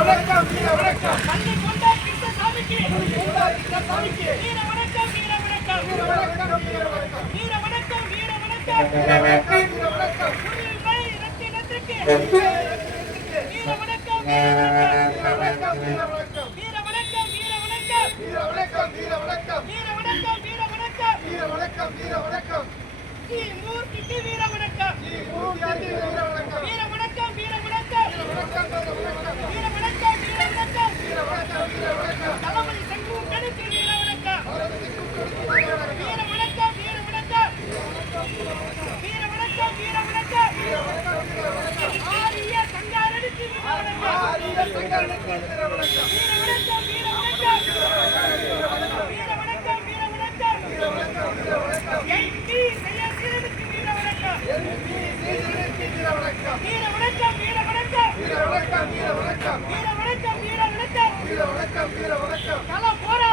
வணக்கம் வீர வணக்கம் பள்ளி கொண்டா கிருஷ்ணசாமிக்கு வீர வணக்கம் வீர வணக்கம் வீர வணக்கம் வீர வணக்கம் வீர வணக்கம் வீர வணக்கம் வீர வணக்கம் வீர வணக்கம் உரிமை ரத்தினத்திற்கு வீர வணக்கம் வீர வணக்கம் வீர வணக்கம் வீர வணக்கம் வீர வணக்கம் வீர வணக்கம் வீர வணக்கம் வீர வணக்கம் வீர வணக்கம் வீர வணக்கம் வீர வணக்கம் ஸ்ரீ மூர்த்திக்கு வீர வணக்கம் மூர்த்திக்கு வீர வணக்கம் வீர வணக்கம் வீர வணக்கம் வீர வணக்கம் வீர வணக்கம் வீர வணக்கம் வீர வணக்கம் வீர வணக்கம் தளபதி சங்கு கணித்து வீர வணக்கம் வீர வணக்கம் வீர வணக்கம் வீர வணக்கம் வீர வணக்கம் வீர வணக்கம் ஆரிய சங்காரடிக்கு வீர வணக்கம் ஆரிய சங்கரனுக்கு வீர வணக்கம் வீர வணக்கம் வீர வணக்கம் வீர வணக்கம் வீர வணக்கம் வீர வணக்கம் வீர வணக்கம் எம்பி செய்யசீரனுக்கு வீர வணக்கம் எம்பி சீதனுக்கு வீர வணக்கம் வீர வணக்கம் வீர வணக்கம் வீர வணக்கம் வீர வணக்கம் வீர வணக்கம் வீர வணக்கம் வீர வணக்கம் வீர வணக்கம் கள போராட்ட